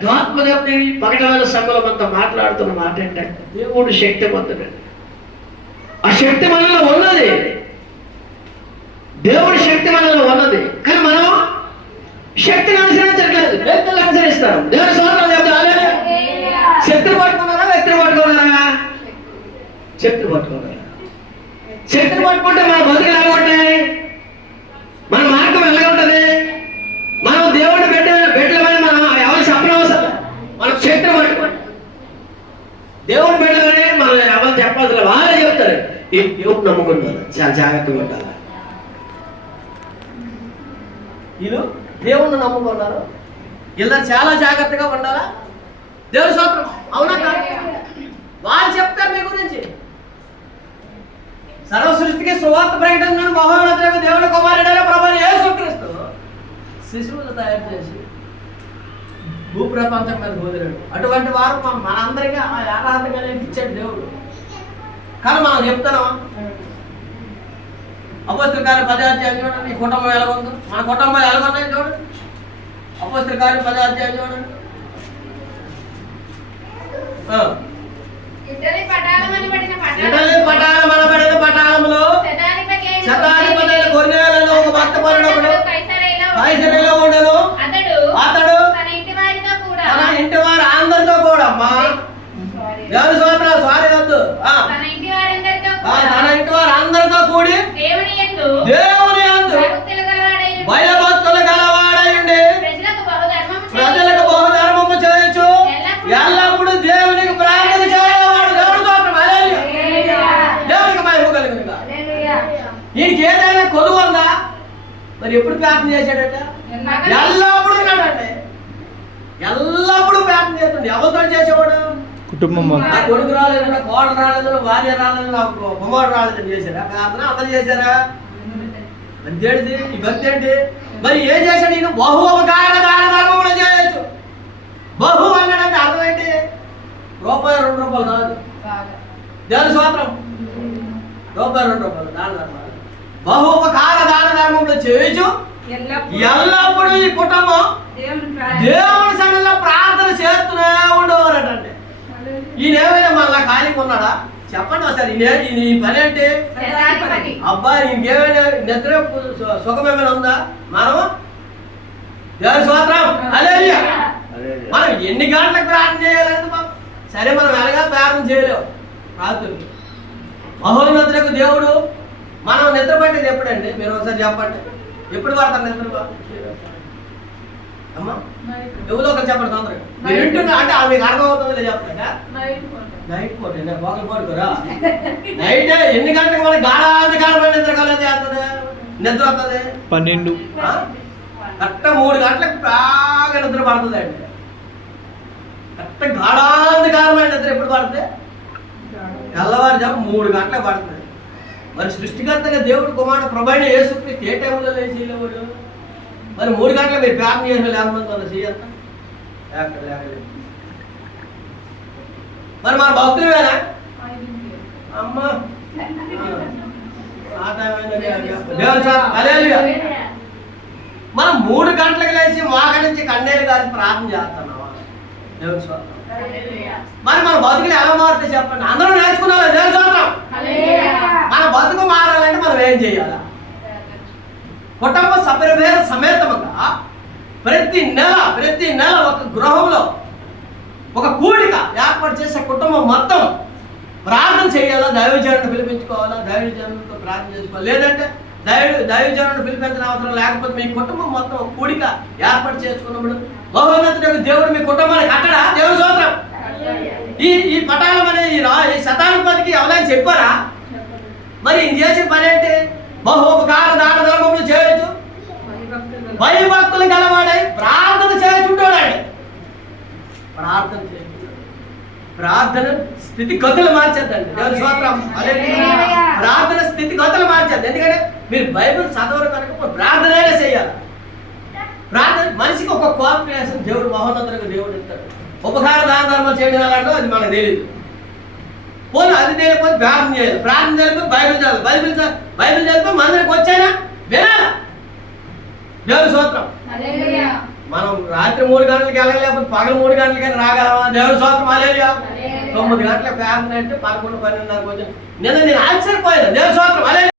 ఆత్మదేవుని పగటవేళ సంఘం అంతా మాట్లాడుతున్న మాట ఏంటంటే దేవుడు శక్తివంతుడు ఆ శక్తి మనలో ఉన్నది. దేవుడి శక్తి మనలో ఉన్నది. కానీ మనం శక్తిని అనుసరించట్లేదు. వ్యక్తులు అనుసరిస్తారు దేవుని సోదరులు చెప్తారు? శక్తి పట్టుకున్నారా? వ్యక్తిని పట్టుకున్నారా? శక్తి పట్టుకున్నారా? శక్తిని పట్టుకుంటే మన బతుకులు ఎలా ఉంటాయి? మన మార్గం ఎలా ఉంటుంది మనం దేవుడిని పెట్ట పెట్టలేమని మనం ఎవరు చెప్పనవసరం మనం శక్తిని పట్టుకోండి దేవుని పెట్టలేమని మనం ఎవరు చెప్పాల్సిన వాళ్ళే చెప్తారు ఈ దేవుడు నమ్ముకుంటారు చాలా జాగ్రత్తగా ఉండాలి. వీళ్ళు దేవుణ్ణి నమ్ముకున్నారు ఇలా చాలా జాగ్రత్తగా ఉండాలా? దేవుడు సూత్రం అవునా వాళ్ళు చెప్తారు మీ గురించి. సర్వ సృష్టికి సువార్త ప్రకటన మహోన్నతులకు దేవుని కుమారుడైన ప్రభు యేసుక్రీస్తు శిశువులు తయారు చేసి భూప్రపంచం మీద వదిలాడు అటువంటి వారు మన- మనందరికీ ఆ ఆరాధన అనేది ఇచ్చాడు దేవుడు. కానీ మనం చెప్తున్నాం అపోస్తుల కార్య పదార్థాలు చూడండి. ఈ కుటుంబం ఎలా ఉందో. మన కుటుంబం ఎలా ఉన్నాయి చూడండి. అపోస్తుల కార్య పదార్థాలు చూడండి. మరి ఎప్పుడు ప్రార్థన చేశాడట? ఎల్లప్పుడూ ఉన్నాడండి. ఎల్లప్పుడూ ప్రార్థన చేస్తుండే. ఎవరితో చేసేవాడు? కుటుంబం నా కొడుకు రాలేదు నా కోడలు రాలేదు నా భార్య రాలేదు నా కుమారుడు రాలేదని చేశారా ప్రార్థన అందరూ చేశారా? అంతేంటి? ఈ భక్తి ఏంటి? మరి ఏం చేశాడు ఈయన? బహు అవగాహన దాన కూడా చేయొచ్చు. బహు అన్నాడంటే అర్థం ఏంటి? రూపాయి రెండు రూపాయలు కాదు. దేవుని స్వాత్రం. రూపాయి రెండు రూపాయలు దాన ధర్మాలు. బహు ఉపకార దాన చేయొచ్చు? ఎల్లప్పుడూ ఈ కుటుంబం దేవుని సన్నిధిలో ప్రార్థన చేస్తూనే ఉండేవారటండి. ఈయన ఏమైనా మళ్ళా ఖాళీగా ఉన్నాడా? చెప్పండి ఒకసారి ఈ పని ఏంటి? అబ్బాయి ఇంకేమైనా నిద్ర సు- సుఖం ఏమైనా ఉందా? మనం దేవుని స్వాత్రం హల్లెలూయా. మనం ఎన్ని గంటలకు ప్రార్థన చేయాలంటే సరే మనం ఎలాగా ప్రార్థన చేయలేము రాత్రులు మహోన్నతులకు దేవుడు మనం నిద్ర పట్టేది ఎప్పుడండి? మీరు ఒకసారి చెప్పండి. ఎప్పుడు పడతారు నిద్ర? అమ్మా ఎవరో ఒకరు చెప్పండి తొందరగా. మీరు వింటున్నా అంటే ఆ మీకు అర్థం అవుతుంది చెప్తాగా నైట్ పూట నేను బాగా పడుకోరా నైట్ ఎన్ని గంటలకు మనకి గాఢాంధకారమైన నిద్ర కలది చేస్తుంది? నిద్ర వస్తుంది? పన్నెండు. ఆ? కరెక్ట్ మూడు గంటలకు బాగా నిద్ర పడుతుంది అండి కరెక్ట్ గాఢాంధకారమైన నిద్ర ఎప్పుడు పడుతుంది తెల్లవారుజాము మూడు గంటలకు పడుతుంది. మరి సృష్టికర్తగా దేవుడు కుమారుడు ప్రభైన యేసుక్రీస్తు ఏ టైంలో లేచేయలేవాడు మరి మూడు గంటలకు మీరు ప్రార్థన చేసిన లేకపోతే లేకలేదు మరి మన అమ్మా. Sir hallelujah. మనం మూడు గంటలకు లేచి మాక నుంచి కన్నీరు గారి ప్రార్థన చేస్తున్నావా? దేవుని స్తోత్రం. మరి మన బతుకులు ఎలా మారుతాయి చెప్పండి. అందరూ నేర్చుకున్నారా? దేవుని మన బతుకు మారాలంటే మనం ఏం చేయాలా? కుటుంబ సభ్యుల సమేతముగా ప్రతి నెల ప్రతి నెల ఒక గృహంలో ఒక కూడిక ఏర్పాటు చేసే కుటుంబం మొత్తం ప్రార్థన చేయాలా? దైవజనుడు పిలిపించుకోవాలా? దైవజనులతో ప్రార్థన చేసుకోవాలి? లేదంటే దైవ దైవజనుడు పిలిపించిన అవసరం లేకపోతే మీ కుటుంబం మొత్తం కూడిక ఏర్పాటు చేసుకున్నప్పుడు బహున్నతుడు దేవుడు మీ కుటుంబానికి అక్కడ దేవుడు సూత్రం ఈ ఈ పటాలం అనే ఈ రా ఈ శతాధిపతికి ఎవరైనా చెప్పారా? మరి చేసిన పని అంటే బహుపకార దాన ధర్మములు చేయొచ్చు. భయభక్తులు గలవాడై ప్రార్థన చేయుచుంటాడు ప్రార్థన ప్రార్థన స్థితి గతులు మార్చేద్దండి. ప్రార్థన స్థితి గతులు మార్చేద్ది. ఎందుకంటే మీరు బైబిల్ చదవరు కనుక ప్రార్థన చేయాలి. ప్రార్థన మనిషికి ఒక క్వాలిఫికేషన్ దేవుడు మహోన్నతులకు దేవుడు ఇస్తాడు ఉపకార దాన ధర్మం చేయడం ఎలాంటో అది మనకు తెలియదు పోనీ అది తెలియకపోతే ప్రార్థన చేయాలి. ప్రార్థన చేయకపోతే బైబిల్ చదవాలి. బైబిల్ బైబిల్ చదివితే మందిరికి వచ్చాయినా వినాలా? దేవుని సూత్రం మనం రాత్రి మూడు గంటలకి వెళ్ళలేకపోతే పగల మూడు గంటలకి రాగలమా? దేవుని స్వాతం అలేలియా తొమ్మిది గంటల ఫ్యామిలీ అంటే పదకొండు పన్నెండున్నరకు వచ్చి నిన్న నేను ఆశ్చర్యపోయాను. దేవుని స్వాతం అలే